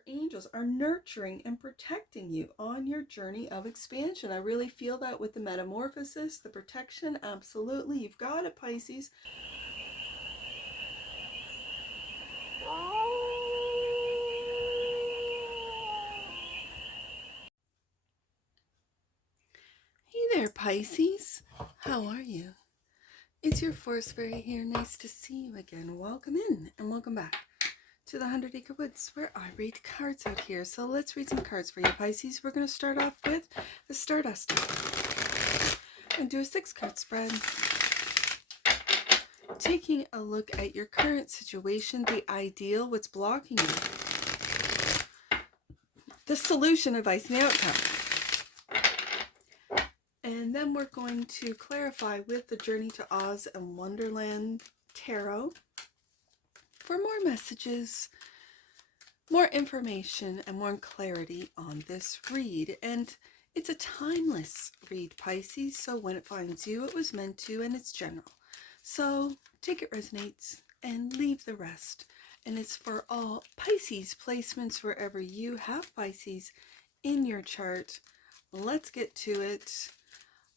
your angels are nurturing and protecting you on your journey of expansion. I really feel that with the metamorphosis, the protection. Absolutely. You've got it, Pisces. Hey there, Pisces. How are you? It's your Force Fairy here. Nice to see you again. Welcome in and welcome back to the 100 Acre Woods, where I read cards out here. So let's read some cards for you, Pisces. We're going to start off with the Stardust and do a 6-card spread. Taking a look at your current situation, the ideal, what's blocking you, the solution, advice, and the outcome. And then we're going to clarify with the Journey to Oz and Wonderland Tarot for more messages, more information, and more clarity on this read. And it's a timeless read, Pisces, so when it finds you, it was meant to, and it's general. So take it resonates and leave the rest. And it's for all Pisces placements wherever you have Pisces in your chart. Let's get to it.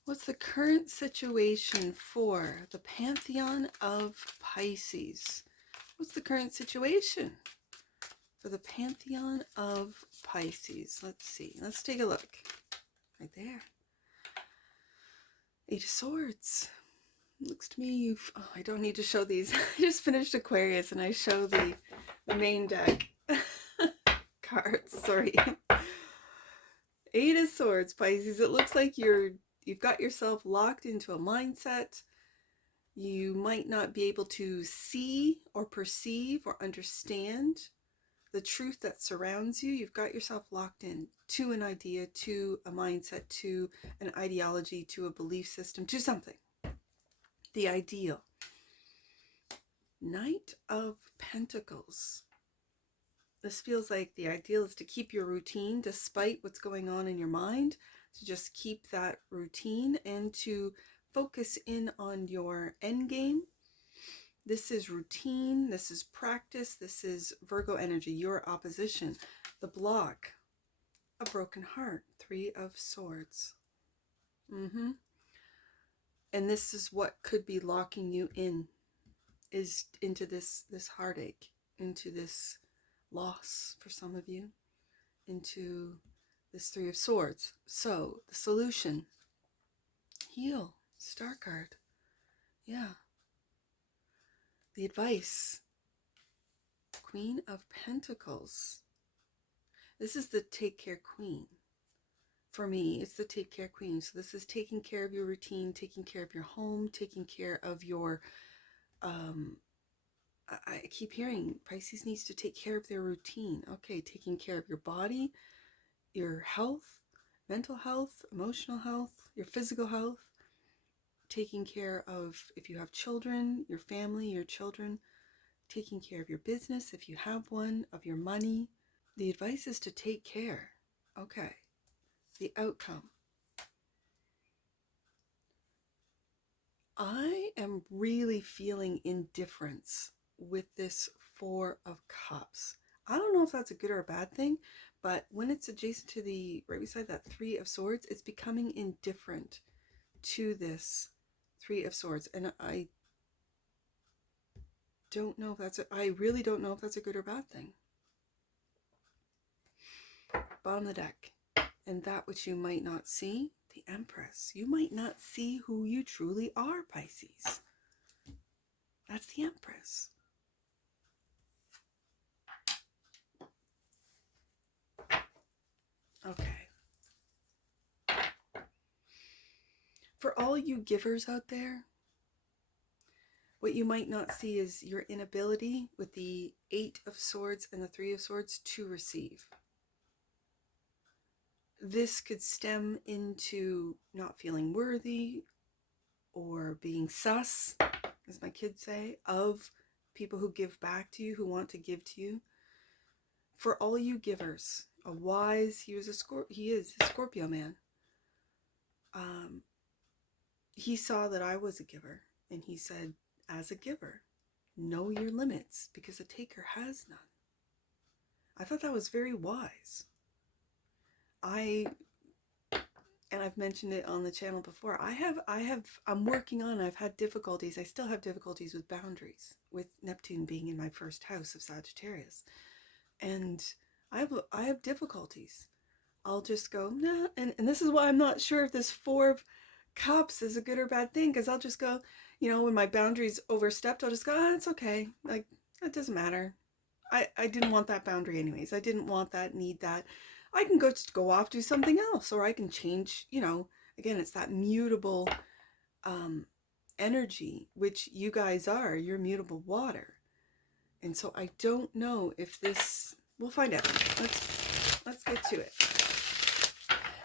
What's the current situation for the Pantheon of Pisces? What's the current situation for the Pantheon of Pisces? Let's see. Let's take a look. Right there. 8 of Swords. Looks to me I don't need to show these. I just finished Aquarius and I show the main deck cards. Sorry. 8 of Swords, Pisces. It looks like you've got yourself locked into a mindset. You might not be able to see or perceive or understand the truth that surrounds you. You've got yourself locked in to an idea, to a mindset, to an ideology, to a belief system, to something. The ideal. Knight of Pentacles. This feels like the ideal is to keep your routine despite what's going on in your mind, to just keep that routine and to focus in on your end game. This is routine, this is practice, this is Virgo energy, your opposition. The block, a broken heart, 3 of Swords. And this is what could be locking you in, is into this heartache, into this loss for some of you, into this 3 of Swords. So the solution, heal, Star card. Yeah. The advice, Queen of Pentacles. This is the take care queen. For me, it's the take care queen. So this is taking care of your routine, taking care of your home, taking care of your, I keep hearing Pisces needs to take care of their routine. Okay, taking care of your body, your health, mental health, emotional health, your physical health, taking care of, if you have children, your family, your children, taking care of your business, if you have one, of your money. The advice is to take care. Okay. The outcome. I am really feeling indifference with this 4 of Cups. I don't know if that's a good or a bad thing, but when it's adjacent to the, right beside that 3 of Swords, it's becoming indifferent to this 3 of Swords. And I don't know if I really don't know if that's a good or bad thing. Bottom of the deck. And that which you might not see, the Empress. You might not see who you truly are, Pisces. That's the Empress. Okay. For all you givers out there, what you might not see is your inability with the 8 of Swords and the 3 of Swords to receive. This could stem into not feeling worthy or being sus, as my kids say, of people who give back to you, who want to give to you. For all you givers, a wise, he is a Scorpio man. He saw that I was a giver, and he said, as a giver, know your limits, because a taker has none. I thought that was very wise. And I've mentioned it on the channel before. I'm working on, I've had difficulties. I still have difficulties with boundaries, with Neptune being in my first house of Sagittarius. And I have difficulties. I'll just go, nah. And this is why I'm not sure if this Four of Cups is a good or bad thing, because I'll just go, when my boundaries overstepped, I'll just go, it's okay. Like, that doesn't matter. I didn't want that boundary anyways. I didn't want that, need that. I can go off, do something else, or I can change, again, it's that mutable energy, which you guys are. You're mutable water. And so I don't know if this, we'll find out. Let's get to it.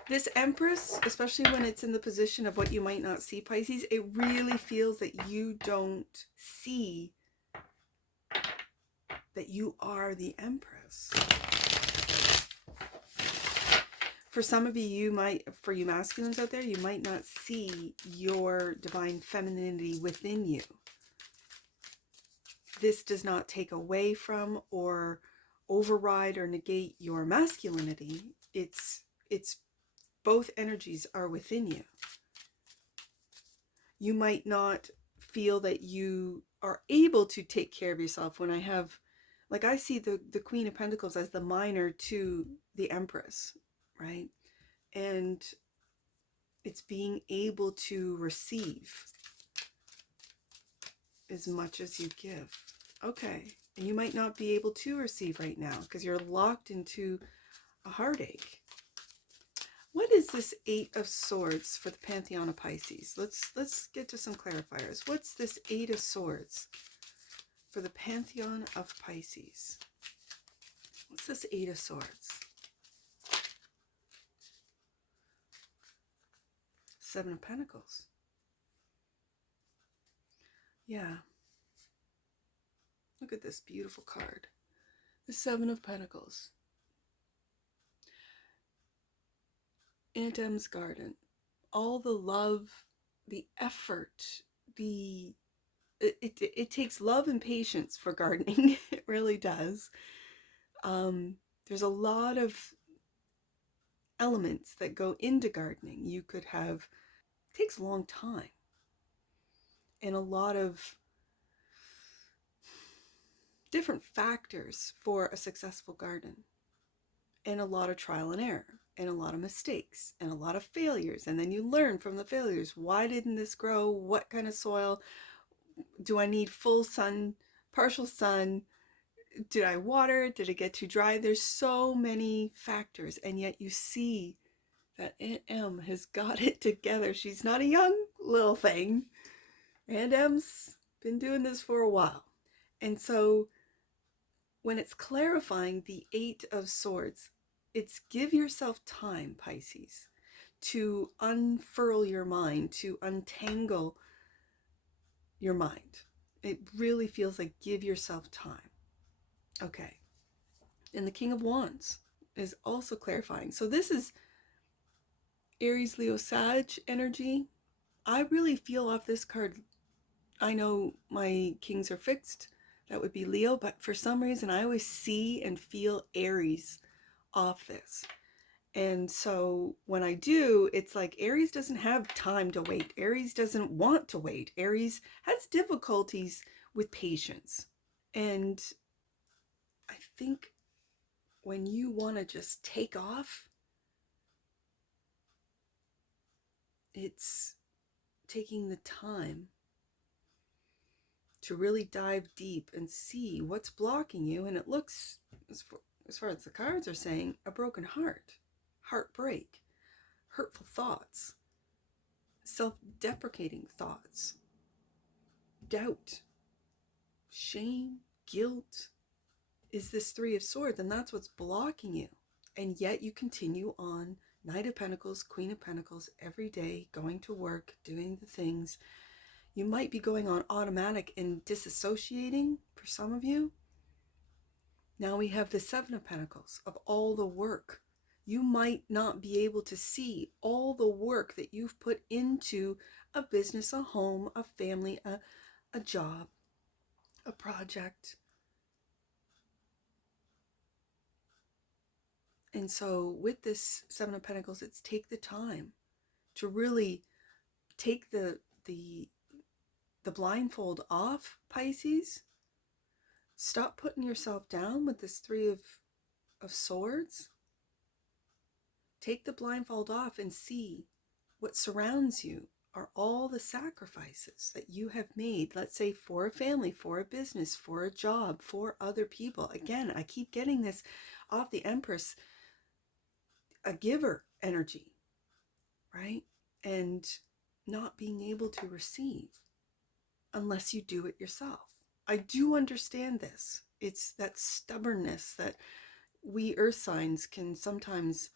This Empress, especially when it's in the position of what you might not see, Pisces, it really feels that you don't see that you are the Empress. For some of you, for you masculines out there, you might not see your divine femininity within you. This does not take away from or override or negate your masculinity. It's both energies are within you. You might not feel that you are able to take care of yourself. When I see the Queen of Pentacles as the minor to the Empress, right? And it's being able to receive as much as you give. Okay. And you might not be able to receive right now because you're locked into a heartache. What is this Eight of Swords for the Pantheon of Pisces? Let's get to some clarifiers. What's this Eight of Swords for the Pantheon of Pisces? What's this Eight of Swords? Seven of Pentacles. Yeah. Look at this beautiful card. The Seven of Pentacles. Aunt M's garden. All the love, the effort, it takes love and patience for gardening. It really does. There's a lot of elements that go into gardening. It takes a long time and a lot of different factors for a successful garden, and a lot of trial and error, and a lot of mistakes, and a lot of failures. And then you learn from the failures. Why didn't this grow? What kind of soil? Do I need full sun, partial sun? Did I water? Did it get too dry? There's so many factors, and yet you see that Aunt M has got it together. She's not a young little thing. Aunt M's been doing this for a while. And so when it's clarifying the Eight of Swords, it's give yourself time, Pisces, to unfurl your mind, to untangle your mind. It really feels like give yourself time. Okay. And the King of Wands is also clarifying. So this is Aries, Leo, Sag energy. I really feel off this card. I know my kings are fixed. That would be Leo. But for some reason, I always see and feel Aries off this. And so when I do, it's like Aries doesn't have time to wait. Aries doesn't want to wait. Aries has difficulties with patience. And I think when you want to just take off, it's taking the time to really dive deep and see what's blocking you. And it looks, as far as the cards are saying, a broken heart, heartbreak, hurtful thoughts, self-deprecating thoughts, doubt, shame, guilt. Is this Three of Swords, and that's what's blocking you. And yet you continue on. Knight of Pentacles, Queen of Pentacles, every day, going to work, doing the things. You might be going on automatic and disassociating for some of you. Now we have the Seven of Pentacles, of all the work. You might not be able to see all the work that you've put into a business, a home, a family, a job, a project. And so with this Seven of Pentacles, it's take the time to really take the blindfold off, Pisces. Stop putting yourself down with this Three of Swords. Take the blindfold off and see what surrounds you are all the sacrifices that you have made, let's say for a family, for a business, for a job, for other people. Again, I keep getting this off the Empress, a giver energy, right? And not being able to receive unless you do it yourself. I do understand this. It's that stubbornness that we earth signs can sometimes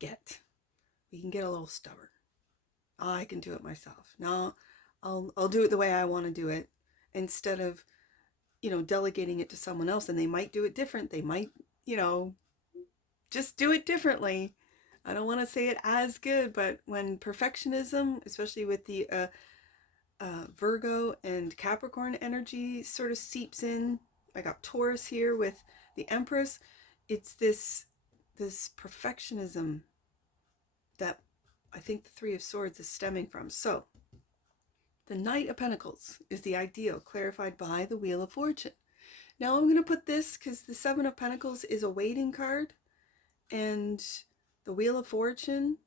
get. We can get a little stubborn. Oh, I can do it myself. No, I'll do it the way I want to do it, instead of, delegating it to someone else, and they might do it different. They might, just do it differently. I don't want to say it as good, but when perfectionism, especially with the Virgo and Capricorn energy sort of seeps in, I got Taurus here with the Empress. It's this perfectionism that I think the Three of Swords is stemming from. So the Knight of Pentacles is the ideal, clarified by the Wheel of Fortune. Now I'm going to put this because the Seven of Pentacles is a waiting card, and the Wheel of Fortune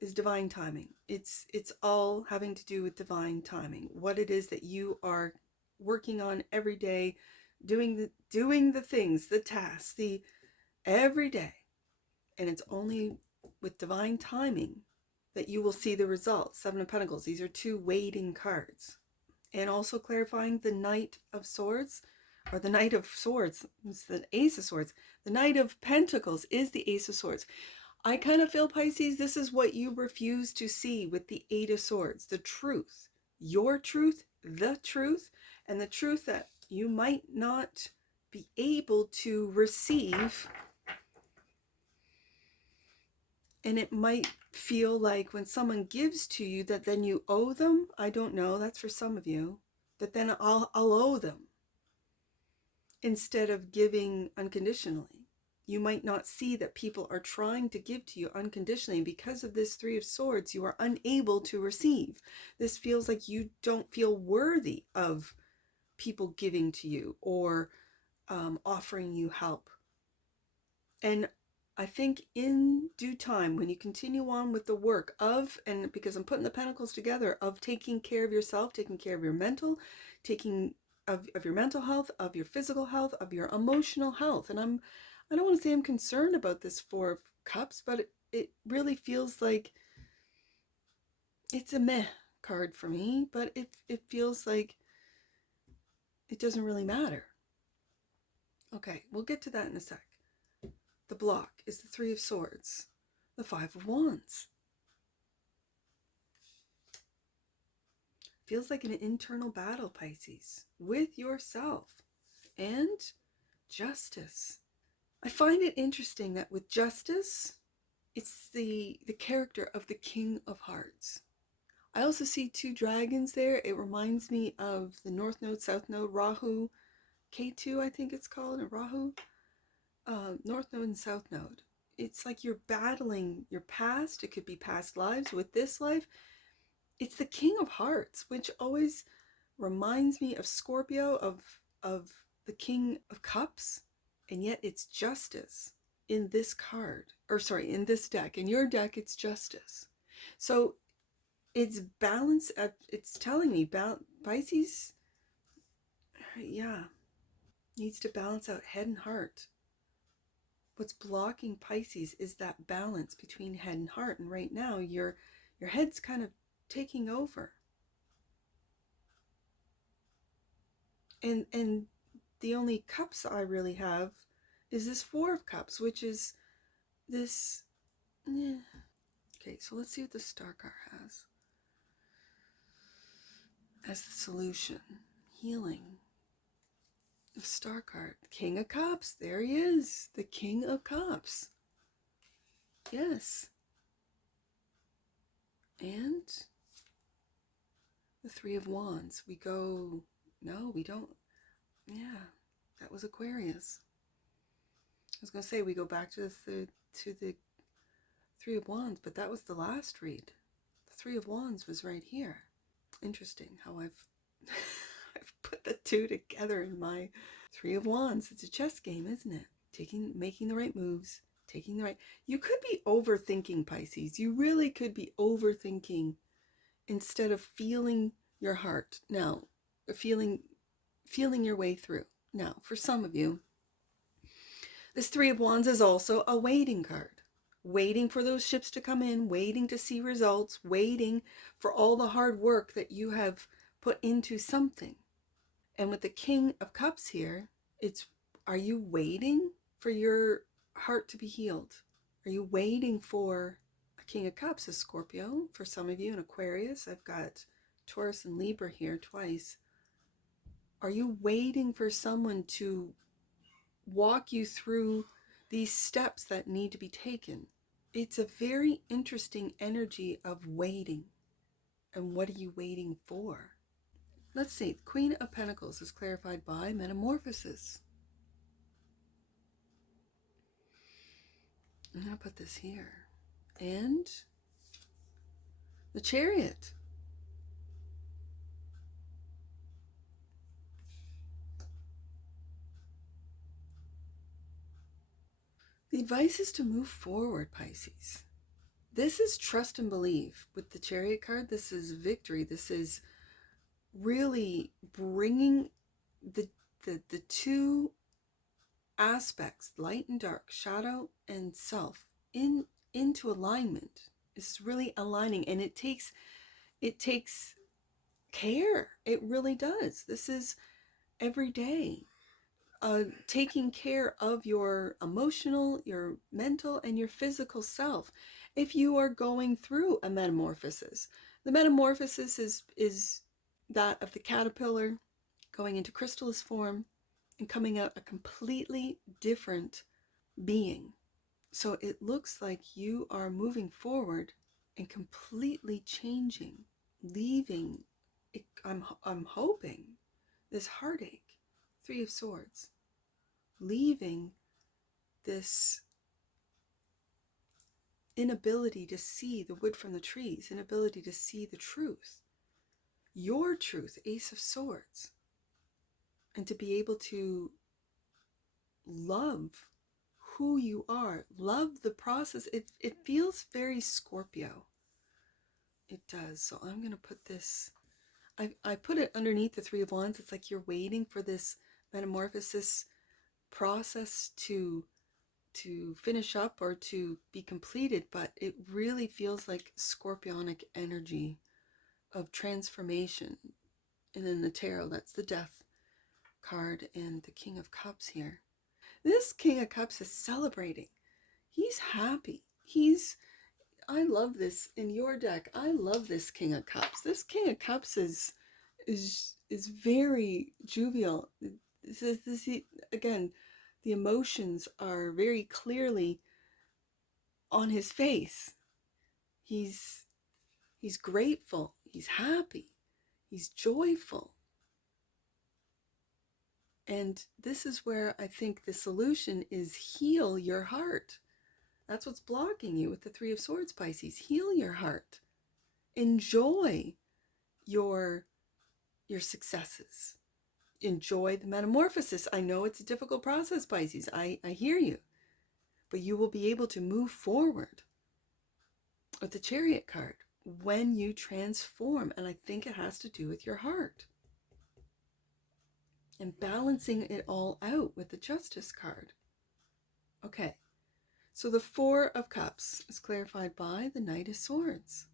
is divine timing. It's all having to do with divine timing. What it is that you are working on every day, doing the things, the tasks, the every day. And it's only with divine timing that you will see the results. Seven of Pentacles, these are two waiting cards. And also clarifying the Knight of Swords, or the Knight of Swords, it's the Ace of Swords. The Knight of Pentacles is the Ace of Swords. I kind of feel, Pisces, this is what you refuse to see with the Eight of Swords. The truth, your truth, the truth, and the truth that you might not be able to receive. And it might feel like when someone gives to you that then you owe them. I don't know, that's for some of you. That then I'll owe them, instead of giving unconditionally. You might not see that people are trying to give to you unconditionally. Because of this Three of Swords, you are unable to receive. This feels like you don't feel worthy of people giving to you or offering you help. And I think in due time, when you continue on with the work of, and because I'm putting the Pentacles together, of taking care of yourself, taking care of your mental, taking of your mental health, of your physical health, of your emotional health. And I don't want to say I'm concerned about this Four of Cups, but it really feels like it's a meh card for me, but it feels like it doesn't really matter. Okay, we'll get to that in a sec. The block is the Three of Swords, the Five of Wands. Feels like an internal battle, Pisces, with yourself and justice. I find it interesting that with justice, it's the character of the King of Hearts. I also see two dragons there. It reminds me of the North Node, South Node, Rahu, K2, I think it's called, or Rahu. North Node and South Node. It's like you're battling your past. It could be past lives with this life. It's the King of Hearts, which always reminds me of Scorpio, of the King of Cups, and yet it's justice in this card, or sorry, in this deck. In your deck, it's justice. So it's balance. It's telling me Pisces, yeah, needs to balance out head and heart. What's blocking Pisces is that balance between head and heart. And right now, your head's kind of taking over. And the only cups I really have is this Four of Cups, which is this. Okay, so let's see what the Star card has as the solution. Healing. The Star card. King of Cups. There he is. The King of Cups. Yes. And the Three of Wands. We go, no, we don't. Yeah, that was Aquarius. was going to say we go back to the Three of Wands, but that was the last read. The Three of Wands was right here. Interesting how I've I've put the two together in my Three of Wands. It's a chess game, isn't it? Making the right moves, taking the right. You could be overthinking, Pisces. You really could be overthinking instead of feeling your heart. Now, feeling your way through. Now, for some of you, this Three of Wands is also a waiting card. Waiting for those ships to come in, waiting to see results, waiting for all the hard work that you have put into something. And with the King of Cups here, it's, are you waiting for your heart to be healed? Are you waiting for a King of Cups, a Scorpio? For some of you, an Aquarius. I've got Taurus and Libra here twice. Are you waiting for someone to walk you through these steps that need to be taken? It's a very interesting energy of waiting. And what are you waiting for? Let's see. Queen of Pentacles is clarified by Metamorphosis. I'm going to put this here. And the Chariot. The advice is to move forward, Pisces. This is trust and believe. With the Chariot card, this is victory. This is really bringing the two aspects, light and dark, shadow and self, into alignment. It's really aligning, and it takes care. It really does. This is every day. Taking care of your emotional, your mental, and your physical self. If you are going through a metamorphosis, the metamorphosis is that of the caterpillar going into chrysalis form and coming out a completely different being. So it looks like you are moving forward and completely changing, leaving, I'm hoping, this heartache, Three of Swords, leaving this inability to see the wood from the trees, inability to see the truth, your truth, Ace of Swords, and to be able to love who you are, love the process. It feels very Scorpio. It does. So I'm going to put this, I put it underneath the Three of Wands. It's like you're waiting for this metamorphosis process to finish up or to be completed, but it really feels like scorpionic energy of transformation. And in the tarot, that's the Death card and the King of Cups here. This King of Cups is celebrating. He's happy. I love this in your deck. I love this King of Cups. This King of Cups is very jovial. This again, the emotions are very clearly on his face. He's grateful. He's happy. He's joyful. And this is where I think the solution is heal your heart. That's what's blocking you with the Three of Swords, Pisces. Heal your heart. Enjoy your successes. Enjoy the metamorphosis. I know it's a difficult process, Pisces. I hear you. But you will be able to move forward with the Chariot card when you transform. And I think it has to do with your heart. And balancing it all out with the Justice card. Okay. So the Four of Cups is clarified by the Knight of Swords.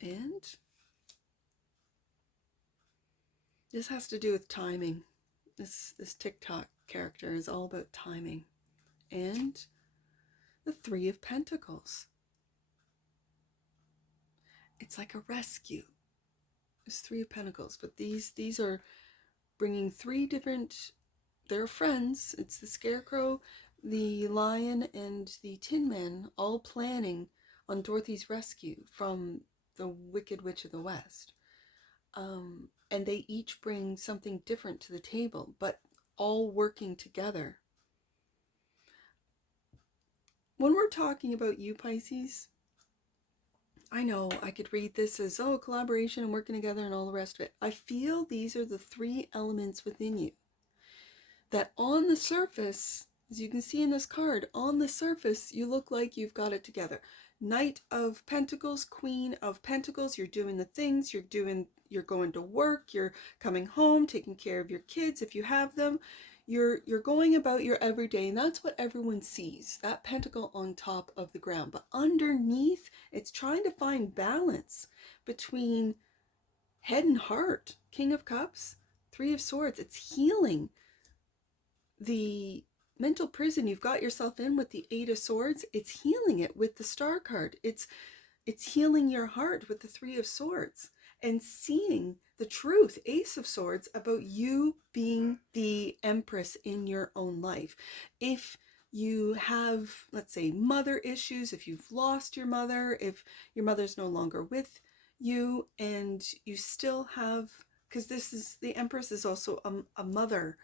And this has to do with timing. This TikTok character is all about timing. And the Three of Pentacles. It's like a rescue. It's Three of Pentacles, but these are bringing three different, they're friends. It's the Scarecrow, the Lion, and the Tin Man all planning on Dorothy's rescue from the Wicked Witch of the West. And they each bring something different to the table, but all working together. When we're talking about you, Pisces, I know I could read this as, oh, collaboration and working together and all the rest of it. I feel these are the three elements within you that on the surface, as you can see in this card, on the surface, you look like you've got it together. Knight of Pentacles, Queen of Pentacles, you're doing the things, you're going to work, you're coming home, taking care of your kids if you have them. You're going about your everyday, and that's what everyone sees, that pentacle on top of the ground. But underneath, it's trying to find balance between head and heart. King of Cups, Three of Swords, it's healing the mental prison you've got yourself in with the Eight of Swords. It's healing it with the Star card. It's healing your heart with the Three of Swords, and seeing the truth, Ace of Swords, about you being the Empress in your own life. If you have, let's say, mother issues, if you've lost your mother, if your mother's no longer with you, and you still have, because this is, the Empress is also a mother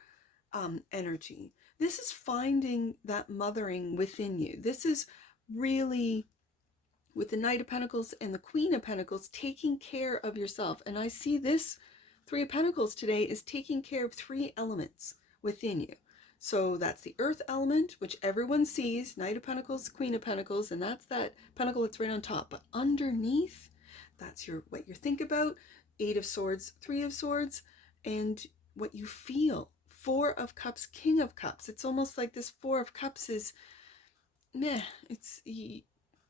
energy. This is finding that mothering within you. This is really, with the Knight of Pentacles and the Queen of Pentacles, taking care of yourself. And I see this Three of Pentacles today is taking care of three elements within you. So that's the earth element, which everyone sees, Knight of Pentacles, Queen of Pentacles, and that's that pentacle that's right on top. But underneath, that's what you think about, Eight of Swords, Three of Swords, and what you feel. Four of Cups, King of Cups. It's almost like this Four of Cups is, meh,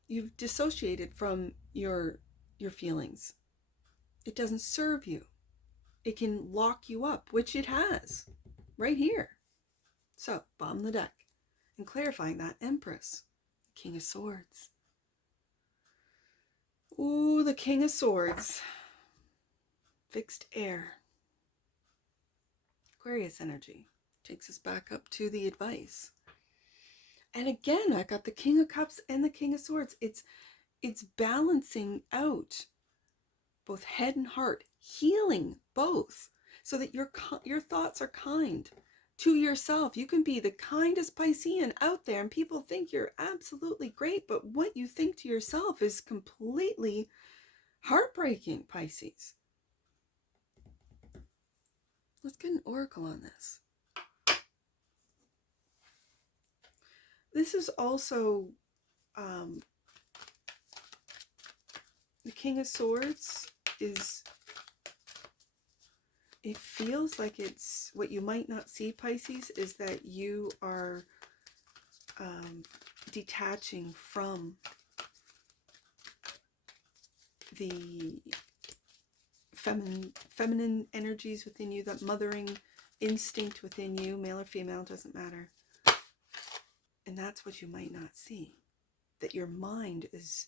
you've dissociated from your feelings. It doesn't serve you. It can lock you up, which it has, right here. So, bottom of the deck. And clarifying that, Empress, King of Swords. Ooh, the King of Swords. Fixed air. Aquarius energy. Takes us back up to the advice. And again, I got the King of Cups and the King of Swords. It's balancing out both head and heart, healing both, so that your thoughts are kind to yourself. You can be the kindest Piscean out there, and people think you're absolutely great, but what you think to yourself is completely heartbreaking, Pisces. Let's get an oracle on this. This is also the King of Swords is, it feels like it's, what you might not see, Pisces, is that you are detaching from the feminine energies within you, that mothering instinct within you, male or female, doesn't matter. And that's what you might not see, that your mind is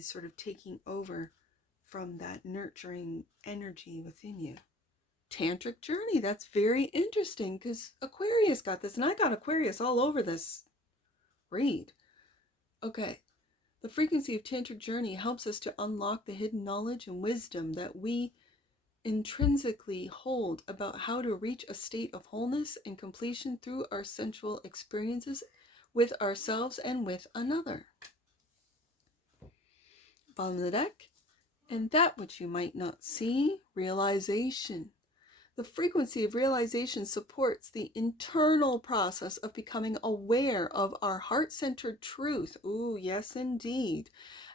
sort of taking over from that nurturing energy within you. Tantric journey, that's very interesting, because Aquarius got this, and I got Aquarius all over this read. Okay, the frequency of tantric journey helps us to unlock the hidden knowledge and wisdom that we intrinsically hold about how to reach a state of wholeness and completion through our sensual experiences with ourselves and with another. Bottom of the deck, and that which you might not see, realization. The frequency of realization supports the internal process of becoming aware of our heart-centered truth. Ooh, yes, indeed.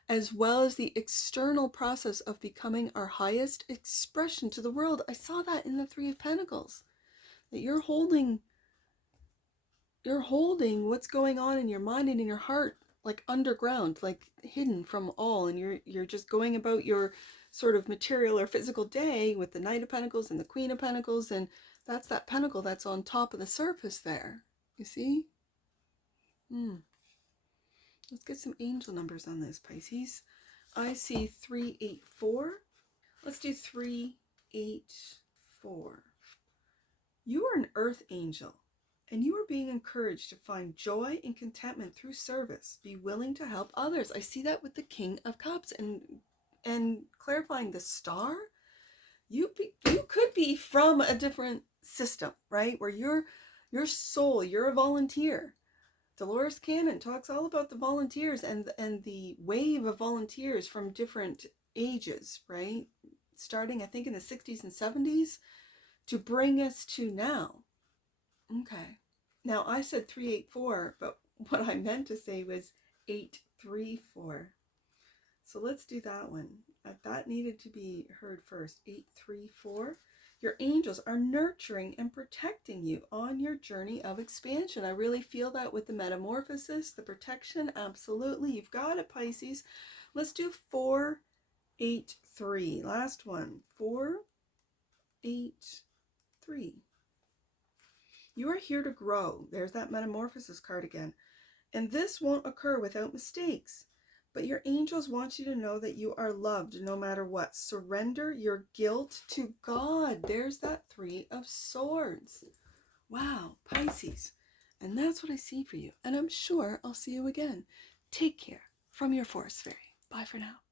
As well as the external process of becoming our highest expression to the world. I saw that in the Three of Pentacles. That you're holding what's going on in your mind and in your heart, like underground, like hidden from all, and you're just going about your sort of material or physical day with the Knight of Pentacles and the Queen of Pentacles, and that's that pentacle that's on top of the surface there. You see? Let's get some angel numbers on this, Pisces. I see 384. Let's do 384. You are an earth angel, and you are being encouraged to find joy and contentment through service. Be willing to help others. I see that with the King of Cups, and clarifying the star. You could be from a different system, right? Where your soul, you're a volunteer. Dolores Cannon talks all about the volunteers and the wave of volunteers from different ages, right? Starting, I think, in the 60s and 70s to bring us to now. Okay. Now, I said 384, but what I meant to say was 834. So let's do that one. That needed to be heard first. 834. Your angels are nurturing and protecting you on your journey of expansion. I really feel that with the metamorphosis, the protection. Absolutely. You've got it, Pisces. Let's do 483. Last one. 483. You are here to grow. There's that metamorphosis card again. And this won't occur without mistakes. But your angels want you to know that you are loved no matter what. Surrender your guilt to God. There's that 3 of Swords. Wow, Pisces. And that's what I see for you. And I'm sure I'll see you again. Take care from your Forest Fairy. Bye for now.